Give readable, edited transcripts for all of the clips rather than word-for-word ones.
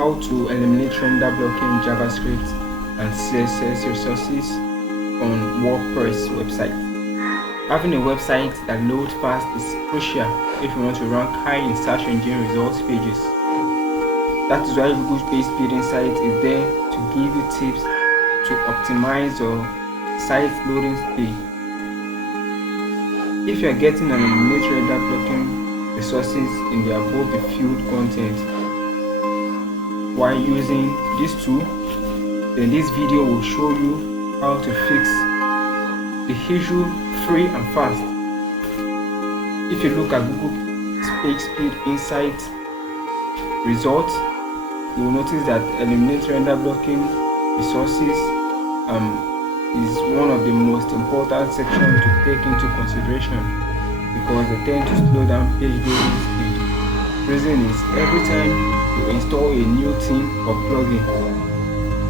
how to eliminate render blocking JavaScript and CSS resources on WordPress website. Having a website that loads fast is crucial if you want to rank high in search engine results pages. That is why Google Page Speed Insight is there to give you tips to optimize your site loading speed. If you are getting and eliminate render blocking resources in the above the field content while using this tool, then this video will show you how to fix the issue free and fast. If you look at Google Page Speed Insight results, you will notice that eliminate render blocking resources is one of the most important sections to take into consideration because they tend to slow down page loading speed. Reason is, every time you install a new theme or plugin,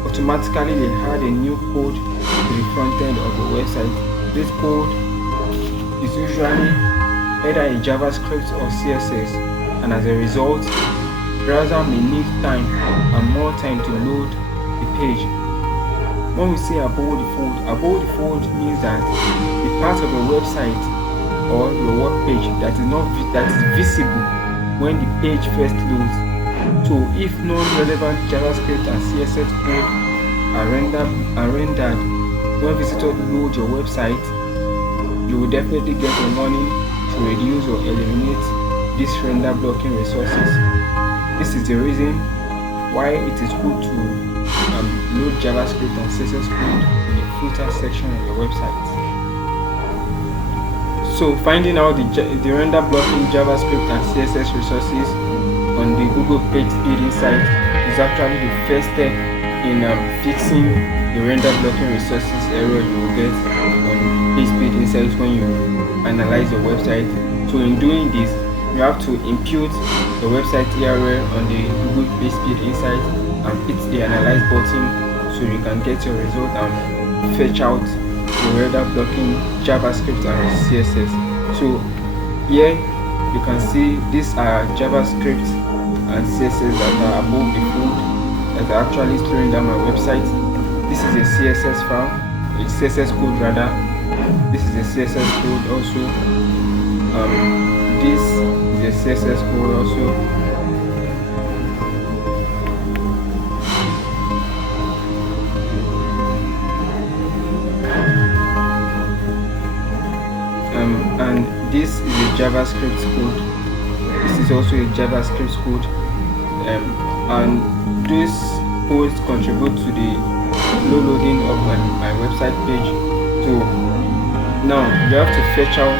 automatically they add a new code to the front end of the website. This code is usually either a JavaScript or CSS, and as a result, browser may need time and more time to load the page. When we say above the fold means that the part of your website or your web page that is visible when the page first loads. So if non-relevant JavaScript and CSS code are rendered when visitors load your website, you will definitely get a warning to reduce or eliminate these render blocking resources. This is the reason why it is good to load JavaScript and CSS code in the footer section of your website. So finding out the render blocking JavaScript and CSS resources on the Google Page Speed Insight is actually the first step in fixing the render blocking resources error you will get on Page Speed Insight when you analyze your website. So in doing this, you have to impute the website URL on the Google Page Speed Insight and hit the analyze button so you can get your result and fetch out the render blocking JavaScript and CSS. So here you can see these are JavaScript and CSS that are above the fold that are actually slowing down my website. This is a CSS file, a CSS code rather. This is a CSS code also. This is a CSS code also. And this is a JavaScript code. This is also a JavaScript code, and these codes contribute to the slow loading of my website page. So now you have to fetch out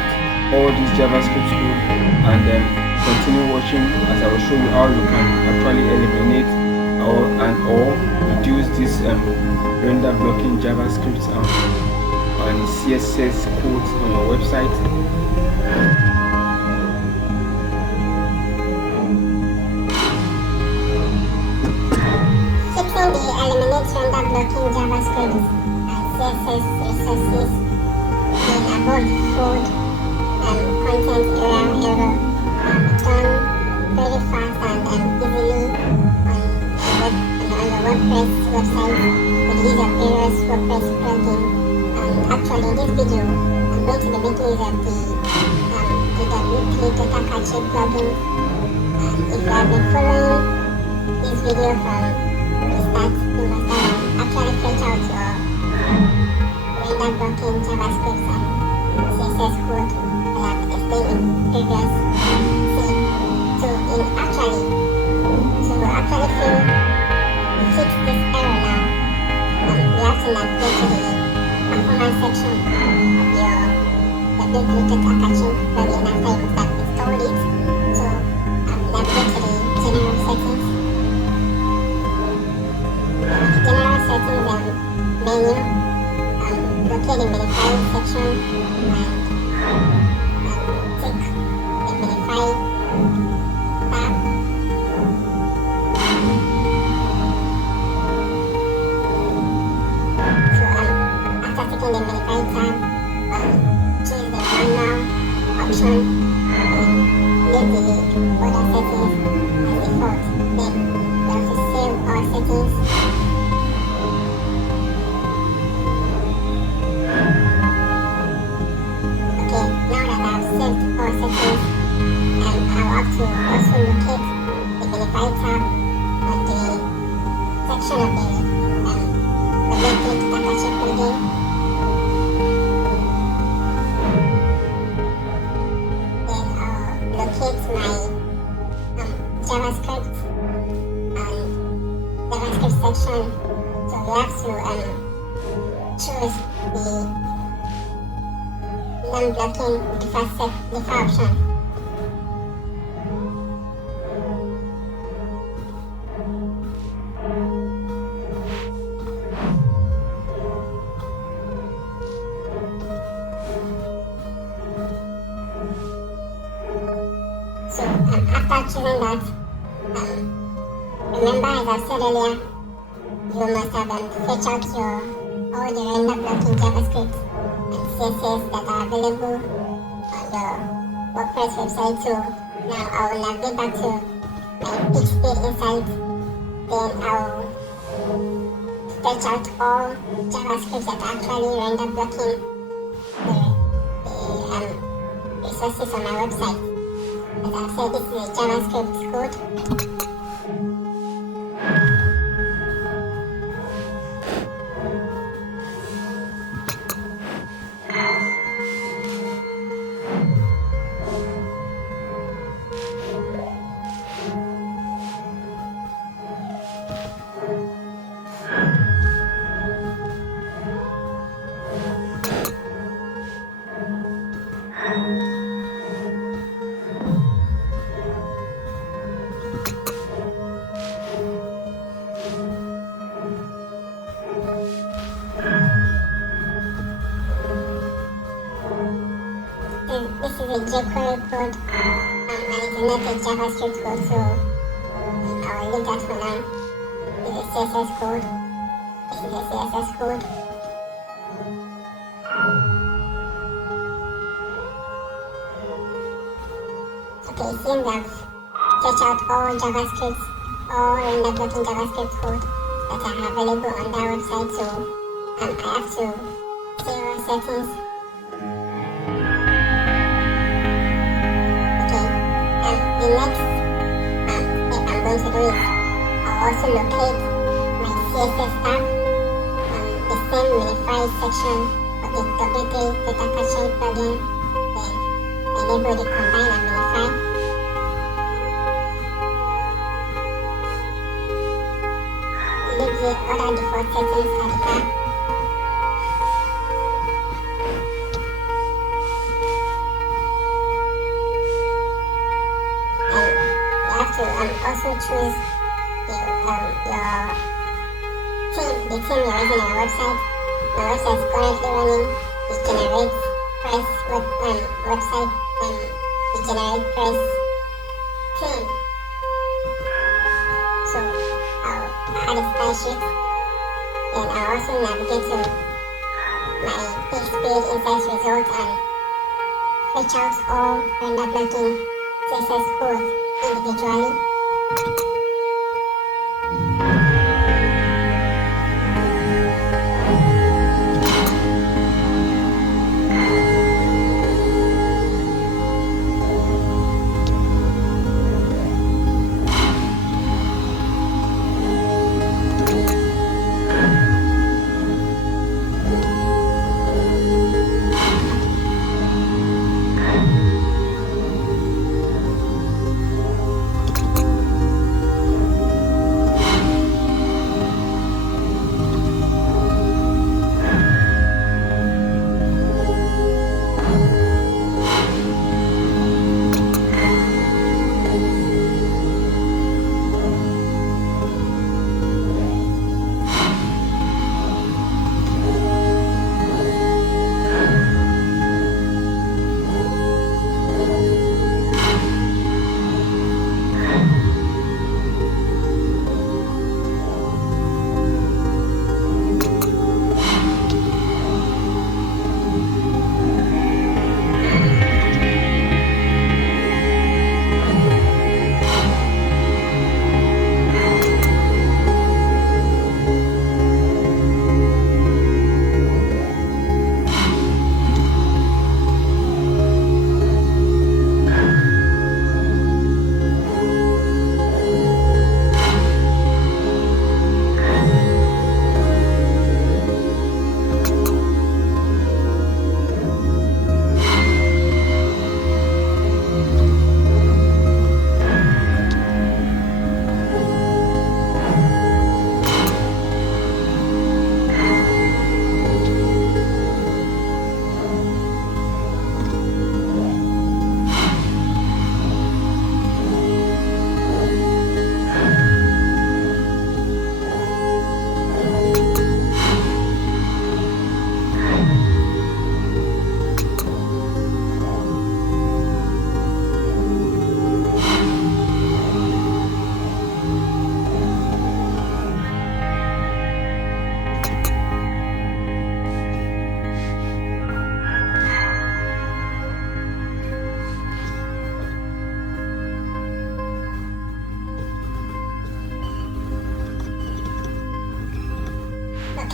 all these JavaScript code and then continue watching as I will show you how you can actually eliminate or reduce this render blocking JavaScript and CSS codes on your website. Fixing the eliminate render blocking JavaScript and CSS resources in above the fold content error done very fast and easily on your WordPress website with the use of various WordPress plugins. Actually, in this video, I'm going to be making use of the 𝐂𝐴𝐻𝐸 plugin. If you have been following this video from the start, you must have actually fetch out your render blocking JavaScript and CSS code that I've explained in previous scene. So to actually fix this error now, you have to navigate to the performance section of your 𝐂𝐴𝐻𝐸 plugin after you have installed it. So navigate to the general settings. General settings menu. Locate the modifying section and tick the modify tab. So after ticking the modify tab, choose the manual option and leave the other settings as default. Then you have to save section of the 𝐒𝐴𝐡𝐚𝐬𝐿 plugin. Then I'll locate my JavaScript section. So we have to choose the non-blocking default option. So after choosing that, remember, as I said earlier, you must have fetch out all the render blocking JavaScript and CSS that are available on the WordPress website. So now I will navigate back to my 𝐒𝐴𝐡𝐚𝐬𝐿 insight. Then I'll fetch out all JavaScript that are actually render blocking the resources on my website. As I've said, this is a JavaScript code. This is a jQuery code, and it's not a JavaScript code, so I'll leave that for now. This is a CSS code. This is a CSS code. Okay, seeing that fetch out all JavaScript, all render blocking JavaScript code that are available on that website, so I have to save our settings. The next step I'm going to do is I'll also locate my CSS tab on the same minify section of the 𝐒𝐴𝐡𝐚𝐬𝐿 plugin, then enable the combine and minify. Leave the other default settings at the top. Also choose the theme you're using on your website. My website is currently running the 𝐒𝐿 website and the 𝐒𝐿 theme. So I'll add a style sheet. Then I'll also navigate to my PHP insights result and fetch out all render blocking CSS code individually.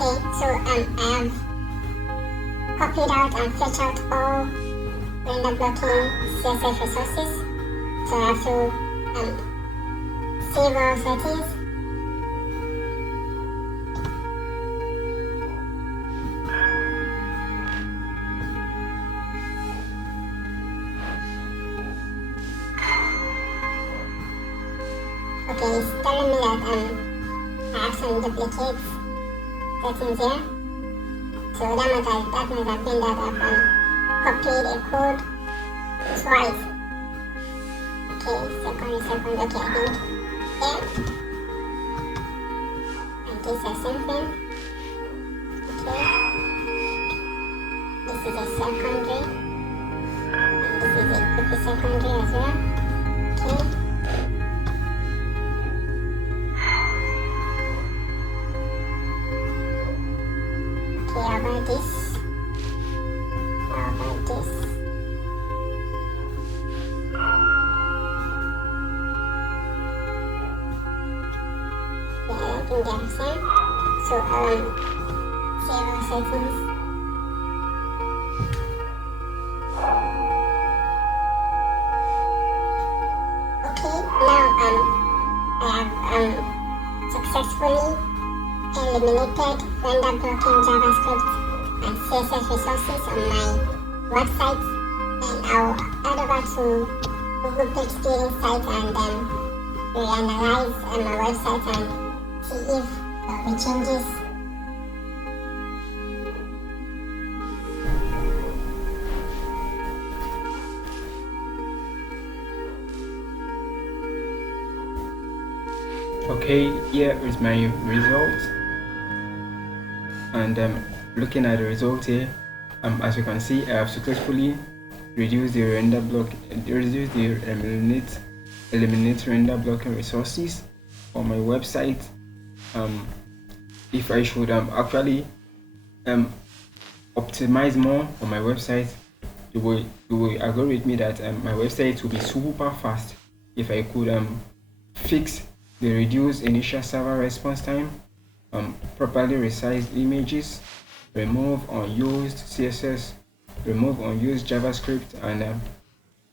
Okay, so I have copied out and fetched out all render blocking CSS resources. So I have to save all settings. Okay, it's telling me that I have some duplicates settings here. So that must have been that I've copied a code twice. Okay, second, okay, I think here. And this is something. Okay. This is a secondary. And this is a copy secondary as well. Okay. How about this? How about this? Yeah, I think they're the same. So, save our settings. Okay, now, I have, successfully eliminated render blocking JavaScript and CSS resources on my website, and I'll head over to Google Page Speed Insight and reanalyze my website and see if there will be changes. Okay, here is my result, and looking at the result here, as you can see, I have successfully reduced the render block, eliminate render blocking resources on my website. If I should actually optimize more on my website, it will agree with me that my website will be super fast if I could fix the reduced initial server response time, properly resized images, remove unused CSS, remove unused JavaScript, and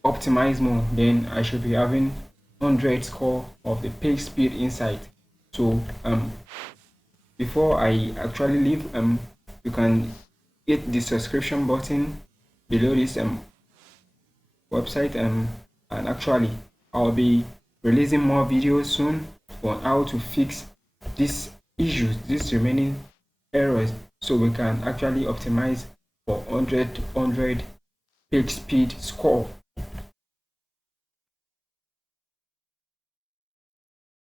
optimize more. Then I should be having 100 score of the page speed insight. So before I actually leave, you can hit the subscription button below this website, and actually I'll be releasing more videos soon on how to fix these issues, these remaining errors, so we can actually optimize for 100 page speed score.